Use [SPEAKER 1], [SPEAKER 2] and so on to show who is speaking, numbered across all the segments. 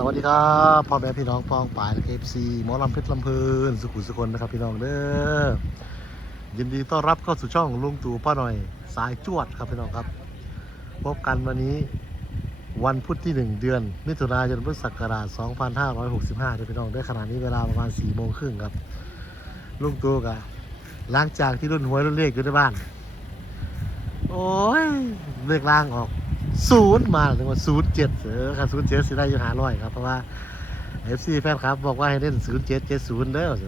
[SPEAKER 1] สวัสดีครับพ่อแม่พี่น้องปองป่ายเคฟซีหมอลำเพชรลำเพลินสุขุมสุคนนะครับพี่น้องเด้อยินดีต้อนรับเข้าสู่ช่องลุงตู่ป้าหน่อยสายจวดครับพี่น้องครับพบกันวันนี้วันพุธที่ 1 เดือน มิถุนายนพุทธศักราช 2565เด้อพี่น้องได้อขณะนี้เวลาประมาณ4โมงครึ่งครับลุงตู่กะหล้างจากที่รุ่นหวยรุ่นเลขอยู่ในบ้าน โอ้ยเลขล่างออก ศูนย์มาถึงว่าศูนย์เจ็ดเออครับศูนย์เจ็ดสิได้อยู่หาร้อยครับเพราะว่าเอฟซีแฟนครับบอกว่าให้เล่นศูนย์เจ็ดเจ็ดศูนย์เด้อสิ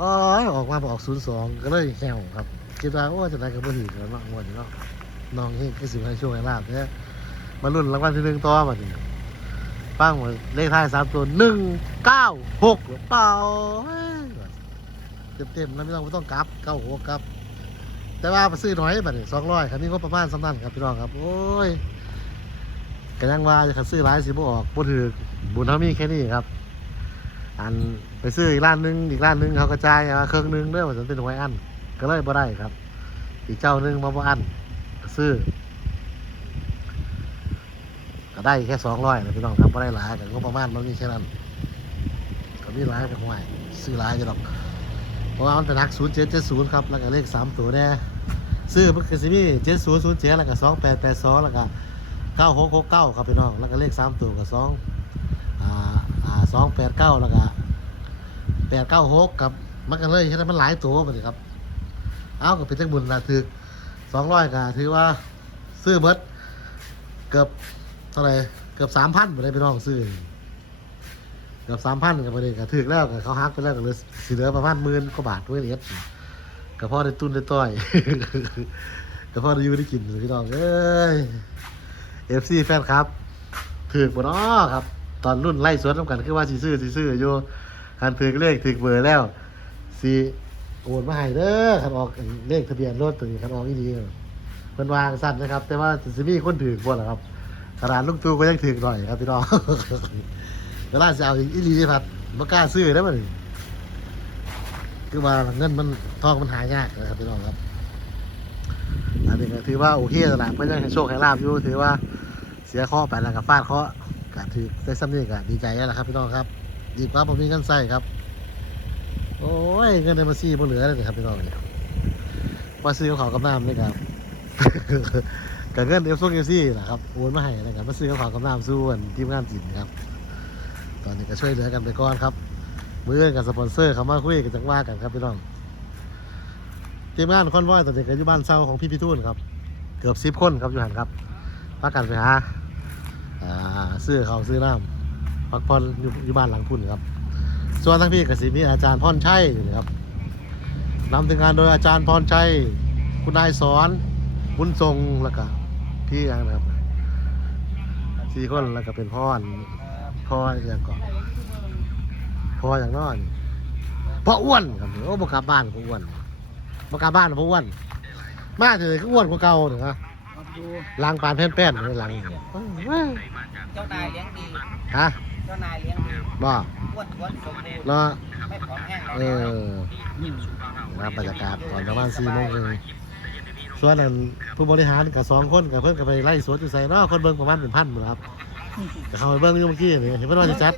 [SPEAKER 1] อ๋อออกมาบอกศูนย์สองก็เลยแหวครับคิดว่าโอ้จะได้กับผู้หญิงแล้วเนาะงวดนี้เนาะน้องเฮงก็สิให้ช่วยให้ลาบเนี่ยมาลุ้นรางวัลที่หนึ่งต่อมาดิปั้งหมดเลขท้ายสามตัวหนึ่งเก้าหกหรือเปล่าเต็มๆแล้วไม่ต้องไม่ต้องกลับเก้าหัวกลับ แต่ว่าไปซื้อน้อยบัดนี้สองร้อยคันนี้ก็ประมาณสำนันครับพี่น้องครับ โอ้ยก็ยังว่าจะซื้อหลายสิบ่ออกบ่ถือบุญเท่ามีแค่นี้ครับ อันไปซื้ออีกร้านหนึงอีกร้านหนึงเขากระจายมาเครื่องหนึงเด้อว่าจะเป็นหวยอันก็เลยบ่ได้ครับ อีกเจ้าหนึงมาบ่อันซื้อก็ได้แค่สองร้อยนะพี่น้องครับบ่ได้หลายแต่ก็ประมาณมันมีแค่นั้นก็มีหลายก็ห่วยซื้อหลายจะดอกเพราะว่ามันเป็นนักศูนย์เจ็ดเจ็ดศูนย์ครับแล้วก็เลขสามตัวแน่ ซื้อมันคือสิมีเจ็ดศูนย์ศูนย์เจ็ดแล้วก็สองแปดแปดสองแล้วก็เก้าหกหกเก้าครับพี่น้องแล้วก็เลขสามตัวก็สองอ่าอ่าสองแปดเก้าแล้วก็แปดเก้าหกครับมันก็เลยเห็นมันหลายตัวไปเลยครับ เอาก็เป็นจังบุญนะถือสองร้อยก็ถือว่าซื้อเบิดเกือบเท่าไหร่เกือบสามพันไปเลยพี่น้องซื้อเกือบสามพันกับประเด็นก็ถึกแล้วก็เขาฮักไปแล้วก็เลือสิเหลือประมาณหมื่นกว่าบาทด้วยเอ็ด ก็พอได้ตุ้นได้ต้อยก็พอได้ยูได้กินพี่น้องเอ้ยเอฟซีแฟนครับถือกบ่เนาะครับ ตอนรุ่นไล่สวนน้ำกันคือว่าสีซื้อสีซื้ออยู่คันถือกเลขถือเบอร์แล้วสีโอนมาให้เด้อคันออกเลขทะเบียนรถตัวนี้คันออกอีดีเพิ่นวางสั้นนะครับ แต่ว่าสิมีคนถือกบ่ล่ะครับขนาดลูกตูก็ยังถือหน่อยครับพี่น้องเวลาจะเอาอีหลีพัดบ่กล้าซื้อแล้วมัน คือว่าเงินมันทองมันหายากนะครับพี่น้องครับ อันนี้ก็ถือว่าโอเคแล้วละเพื่อนยังให้โชคให้ลาบอยู่ถือว่าเสียข้อไปแล้วกับฟาดข้อก็ถือได้ซ้ำนี่ก็ดีใจแล้วละครับพี่น้องครับ ดีกว่าผมมีเงินใส่ครับ โอ้ยเงินในบัญชีบ่เหลือเลยครับพี่น้องเนี่ยมาซื้อกับเขาวกับน้ำนี่ครับกับเงินเอฟซงเอฟซีนะครับโอนมาให้นะครับมาซื้อกับเขาวกับน้ำสู้กันทีมงานจินครับ ตอนนี้ก็ช่วยเหลือกันไปก่อนครับ มือกับสปอนเซอร์เขามาคุยกันจังว่ากันครับพี่น้องทีมงานคอนวอยตอนนี้ก็อยู่บ้านเช่าของพี่พิทูลครับ เกือบสิบคนครับอยู่หันครับพักกันไปหาซื้อเขาซื้อน้ำพักผ่อนอยู่อยู่บ้านหลังพุ่นครับ ส่วนทั้งพี่กับสีมีอาจารย์พรชัยอยู่ครับนำทีมงานโดยอาจารย์พรชัย คุณนายสอนบุญทรงแล้วก็พี่นะครับสี่คนแล้วก็เป็นพ่อนพ่ออย่างก่อน พ่ออย่างน้อยพ่ออ้วนครับโอ้บกลับบ้านพ่ออ้วนบกลับบ้านพ่ออ้วน มาเถอะก็อ้วนกว่าเก่าเถอะ
[SPEAKER 2] ครับดู
[SPEAKER 1] ล้างปานแป้นๆเลยล้างเนี่ย
[SPEAKER 2] เจ้านายเลี้ยงดี
[SPEAKER 1] ฮะ
[SPEAKER 2] เจ้านายเลี้ยงดี
[SPEAKER 1] บ่
[SPEAKER 2] อ้วนท้วนสมบูรณ์
[SPEAKER 1] เนาะ
[SPEAKER 2] ไม่ผอมแห้ง
[SPEAKER 1] เออนะครับบรรยากาศตอนประมาณสี่โมงเลยส่วนนั้นผู้บริหารกับสองคนกับเพื่อนกับไปไล่สวนอยู่ใส่เนาะคนเบิ่งประมาณเป็นพันหมดครับแต่เขาไปเบิ่งอยู่เมื่อกี้นี่เห็นเพิ่นว่าสิจัด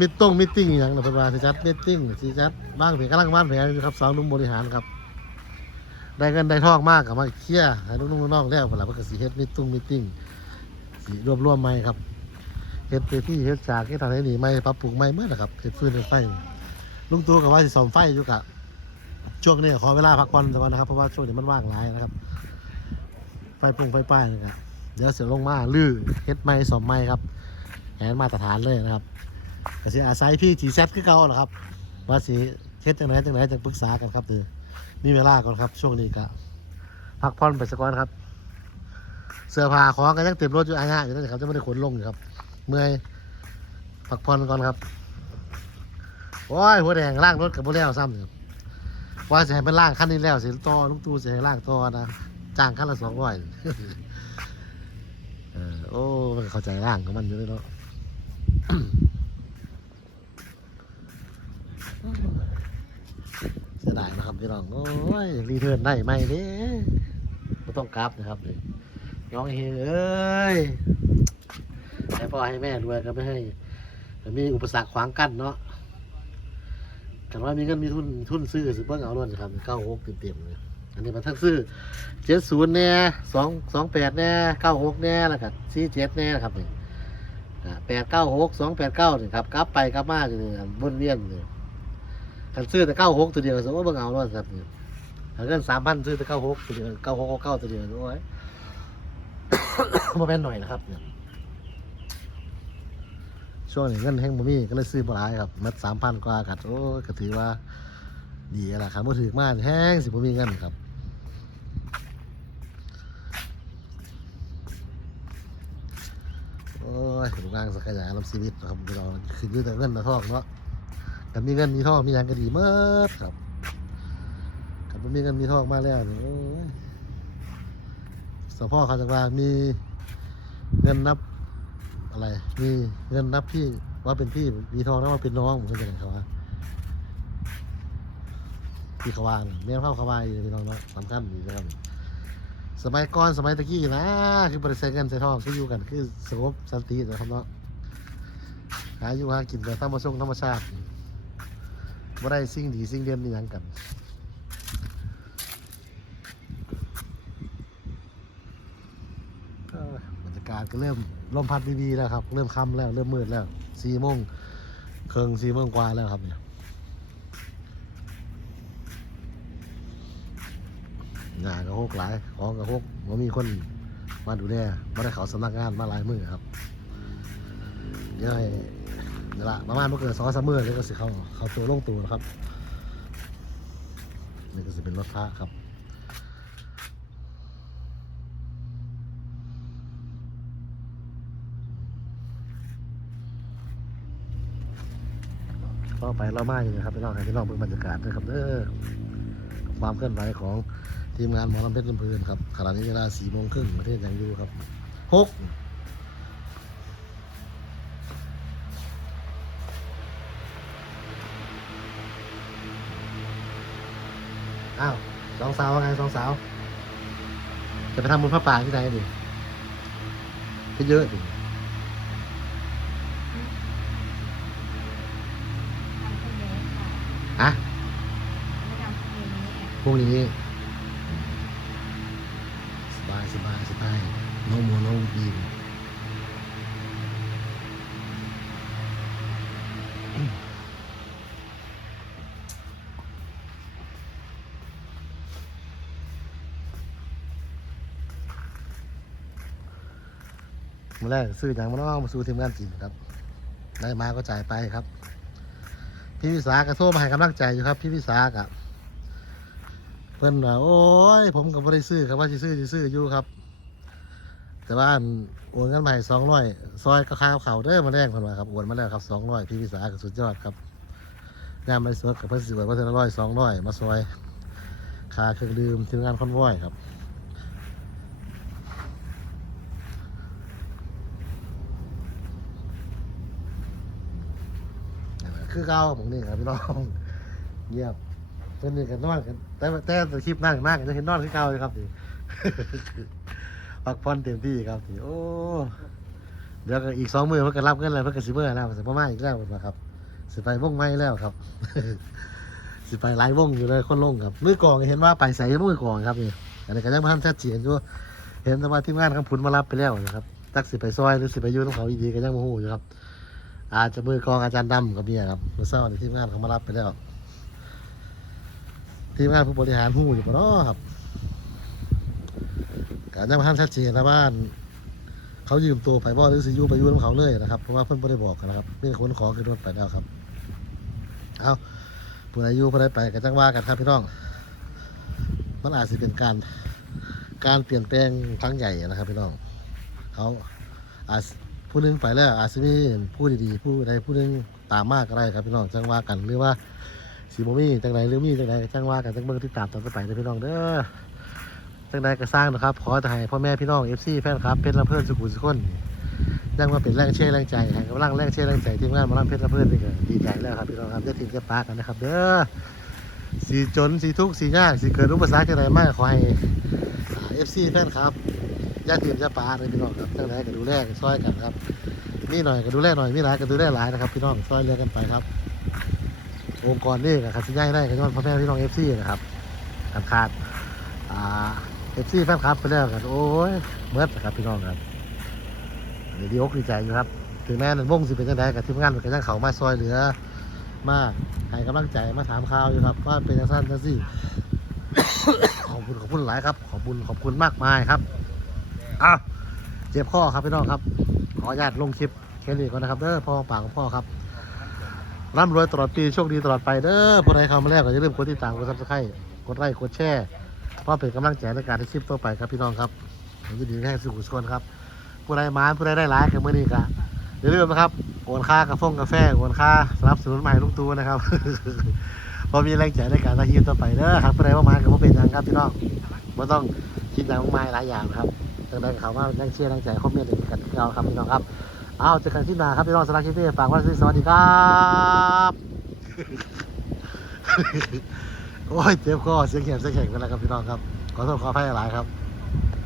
[SPEAKER 1] มิตต้งมิตติ้งอย่างนะเพิ่นว่าสิจัดมิตติ้งสิจัดบ้างเพิ่นกำลังวางแผนอยู่ครับสองนุ่มบริหารครับ ได้เงินได้ทองมากกับมาเคลียร์ให้ลูกๆน้องๆแล้วเพิ่นล่ะเพิ่นสิเฮ็ดมิตติ้งมิตติ้งสิรวบรวมใหม่ครับเฮ็ดไปที่เฮ็ดฉากเฮ็ดทางไหนนี่ใหม่ปรับปรุงใหม่เมื่อนะครับเฮ็ดฟืนเฮ็ดไฟลุงตู่ก็ว่าสิซ่อมไฟอยู่กะช่วงนี้ขอเวลาพักผ่อนสักวันนะครับเพราะว่าช่วงนี้มันว่างหลายนะครับ ไฟปรุงไฟป้ายนะครับเดี๋ยวเสียลงมาลื้อเฮ็ดใหม่ซ่อมใหม่ครับแผนมาตรฐานเลยนะครับ ก็สิอาศัยพี่ทีแซดคือเก่าแหละครับว่าสิเฮ็ดจังไหนจังไหนจังปรึกษากันครับตือมีเวลาก่อนครับ ช่วงนี้ก็พักผ่อนไปสักก่อนครับ เสื้อผ้าของก็ยังเต็มรถอยู่อาญะอยู่นั่นแหละครับจะไม่ได้ขนลงอยู่ครับ เมื่อยพักผ่อนก่อนครับโอ้ยหัวแดงล่างรถกับโบแล้วซ้ำอยู่ว่าจะให้เป็นล่างขั้นนี้แล้วเสิต่อลุงตู่จะให้ล่างต่อนะจ้างขั้นละสองร้อยเออโอ้มันเข้าใจร่างของมันอยู่ด้วยเนาะ เสียดายนะครับพี่น้องโอ้ยรีเทิร์นได้ไหมเด้ไม่ต้องกราฟนะครับเลยน้องเฮ้ยแต่พ่อให้แม่ด้วยก็ไม่ให้แต่มีอุปสรรคขวางกั้นเนาะกันว่ามีเงินมีทุนทุนซื้อสิเพิ่งเอาล้วนครับเก้าหกเต็มๆเลยอันนี้มันทั้งซื้อเจ็ดศูนย์แน่สองสองแปดแน่เก้าหกแน่แล้วก็สี่เจ็ดแน่นะครับนี่แปดเก้าหกสองแปดเก้านี่ครับกลับไปกลับมาอยู่นี่วนเวียนเลย กันซื้อแต่เก้าหกตัวเดียวสมมติว่าเงเอาล้วนครับนี่ถ้าเงินสามพันซื้อแต่เก้าหกตัวเดียวเก้าหกเก้าตัวเดียวโอ้ยมาเป็นหน่อยนะครับเนี่ยช่วงนี้เงินแห้งบ่มีก็เลยซื้อบ่หลายครับมัดสามพันกว่ากัดโอ้ก็ถือว่า ดีแล้วล่ะครับบ่ถือมากแห้งสิบ่มีเงินครับโอ้ยถูกงานสักอย่างลำชีวิตนะครับเราคือยืดแต่เงินมาทองเนาะ กันมีเงินมีทองมีอย่างก็ดีเมื่อครับกันบ่มีเงินมีทองมาแล้วนี่ยสพ่อเขาจะว่ามีเงินนับอะไร มีเงินนับพี่ว่าเป็นพี่มีทองนับว่าเป็นน้องผมก็จะเห็นเขาว่าพี่ขาวานเมียเฝ้าขาว่ายพี่น้องเนาะสำคัญดีนะครับสมัยก่อนสมัยตะกี้นะ คือบริษัทเงินใส่ทองคืออยู่กัน คือสงบสันตินะครับเนาะหาอยู่หากินแบบธรรมชาติธรรมชาติ ว่าได้สิ่งดีสิ่งเด่นนี่ยังกันก็บรรยากาศก็เริ่มลมพัดดีๆแล้วครับ เริ่มค่ำแล้วเริ่มมืดแล้วสี่โมงเคิงสี่โมงกว่าแล้วครับเนี่ยงานก็หกหลายของก็หกว่ามีคนมาดูแลมาได้เขาสำนักงานมาหลายมือครับเดี๋ยวให้ เดี๋ยวละประมาณเมื่อเกิดสองสามมือเลยก็สิเขาเขาตัวลงตัวนะครับนี่ก็จะเป็นรถพระครับต่อไปเรามาอยู่นะครับพี่น้องให้พี่น้องเบิ่งบรรยากาศด้วยครับเด้อความเคลื่อนไหวของทีมงานหมอลำเพชรลำเพลินครับขณะนี้เวลาสี่โมงครึ่งประเทศยังอยู่ครับหก อ้าวสองสาวว่าไงสองสาว จะไปทำบุญพระป่าที่ไหนดิที่เยอะดิ
[SPEAKER 3] ทำพรุ่งนี้ค่ะ
[SPEAKER 1] อะ
[SPEAKER 3] ไม่ทำพรุ่งนี้
[SPEAKER 1] พรุ่งนี้สบายสบายสบายน้องโมน้องบีม มาแรกซื้ออย่างมาน้องมาสู้ทีมงานจริงครับได้มาก็จ่ายไปครับ พี่วิสาก็โทรมาให้กำลังใจอยู่ครับ พี่วิสากับเพิ่นว่าโอ้ย ผมก็บ่ได้ซื้อครับว่าสิซื้อสิซื้ออยู่ครับ แต่ว่าอันโอนเงินให้สองร้อยซอยก็ค่าเขาเด้อมาแรงเพิ่นว่าครับโอนมาแล้วครับสองร้อยพี่วิสาก็สุดยอดครับงานบริสุทธิ์กับเพิ่นสิบว่าเพิ่นร้อยสองร้อยมาซอยค่าเครื่องดื่มทีมงานคอนวอยครับนั่นแหละ คือเก่าผมนี่ครับพี่น้องเงียบเพิ่นนี่กันนอนกันแต่แต่แต่คลิปนั่งนั่งจะเห็นนอนคือเก่าเลยครับนี่พักผ่อนเต็มที่ครับนี่โอ้เดี๋ยวก็อีกสองมือเพิ่อนก็รับเงินแล้วเพิ่อนก็สิเมื่อแล้วสิประมาอีกแล้วนว่าครับสิไปวงไม้แล้วครับ สิไปหลายวงอยู่เลยคนลงครับมือกองเห็นว่าไปใส่มือกองครับนี่อันนี้ก็ยังบ่ทันชัดเจนอยู่เห็นแต่ว่าทีมงานคำพุนมารับไปแล้วนะครับตักสิไปซอยหรือสิไปยู่ตรงเขาอีดีก็ยังบ่ฮู้อยู่ครับ อาจจะมือกองอาจารย์ดำกับเมียครับเมื่อเช้าในทีมงานเขามารับไปแล้ว ทีมงานผู้บริหารหู้อยู่ปะเนาะครับการยังมาท่านชัดเจนนะบ้านเขายืมตัวไปบ่หรือสิยูไปยูน้ำเขาเลยนะครับเพราะว่าเพิ่อนไม่ได้บอกกันนะครับมีคนขอขึ้นรถไปแล้วครับเอาผู้ใดยูผู้ใดไปก็จังว่ากันครับพี่น้อง มันอาจจะเป็นการการเปลี่ยนแปลงครั้งใหญ่นะครับพี่น้องเขาอาจ ผู้นึงไปแล้วอาจจะมีผู้ดีๆผู้ใดผู้นึงตามมากก็ได้ครับพี่น้องจังว่ากันหรือว่าสีโมมี่จังไรหรือมีจังไรจังว่ากันจังเบิ่งที่ตามตอนต่อไปเด้อพี่น้องเด้อจังใดก็สร้างนะครับขอแต่ให้พ่อแม่พี่น้องเอฟซีแฟนคลับเพชรละเพื่อนสุขุมสุขนยังมาเป็นแรงเชื่อแรงใจให้กำลังแรงเชื่อแรงใจทีมงานมาล่ำเพชรละเพื่อนนี่ก็ดีใจแล้วครับพี่น้องครับจะทีมจะปากันนะครับเด้อสีจนสีทุกข์สียากสีเกิดอุปสรรคจังไรมากขอให้เอฟซีแฟนครับ ย่าทีมจะปาเลยพี่น้องครับจังไรก็ดูแลกันช่วยกันครับมีหน่อยก็ดูแลหน่อยมีหลายก็ดูแลหลายนะครับ พี่น้องซอยเรือกันไปครับองค์กรนี่กับคันสิย้ายได้ก็ย้อนพ่อแม่พี่น้องเอฟซีนะครับขาดขาดเอฟซีแฟนคลับไปแล้วกันโอ้ยเมื่อครับพี่น้องครับดีอกดีใจอยู่ครับถึงแม้ในวงสิเป็นจังไดกับทีมงานก็ยังเขามาซอยเหลือมากให้กำลังใจมาถามข่าวอยู่ครับว่าเป็นจังสั้นจังสี่ขอบคุณขอบคุณหลายครับ ขอบคุณขอบคุณมากมายครับ อะเจ็บข้อครับพี่น้องครับ ขออนุญาตลงคลิปแค่นี้ก่อนนะครับเด้อพ่อปากของพ่อครับร่ำรวยตลอดปีโชคดีตลอดไปเด้อผู้ใดเข้ามาแล้วก็อย่าลืมกดติดตามกดซับสไครต์กดไลค์กดแชร์เพื่อเป็นกำลังใจในการที่คลิปต่อไปครับพี่น้องครับผมจะดีแค่สุขชวนครับผู้ใดมาผู้ใดได้ร้ายกับมื่อนี้ก็อย่าลืมนะครับโอนค่ากาแฟกาแฟโอนค่าสนับสนุนใหม่ลุงตูนะครับพอมีแรงใจในการทำคลิปต่อไปเด้อครับผู้ใดว่ามาก็บ่เป็นยังครับพี่น้องไม่ต้องคิดหยังมากมายหลายอย่างนะครับ จังได้ข่าว่าแรงเชียร์แรงใจคอมเมนต์กันเราครับพี่น้องครับเอาเจอกันที่หนาครับพี่น้องสำหรับคลิปนี้ฝากไว้ด้วยสวัสดีครับโอ้ยเจ็บคอเสียงแข็งเสียงแข็งกันแล้วครับพี่น้องครับขอโทษขออภัยหลายครับ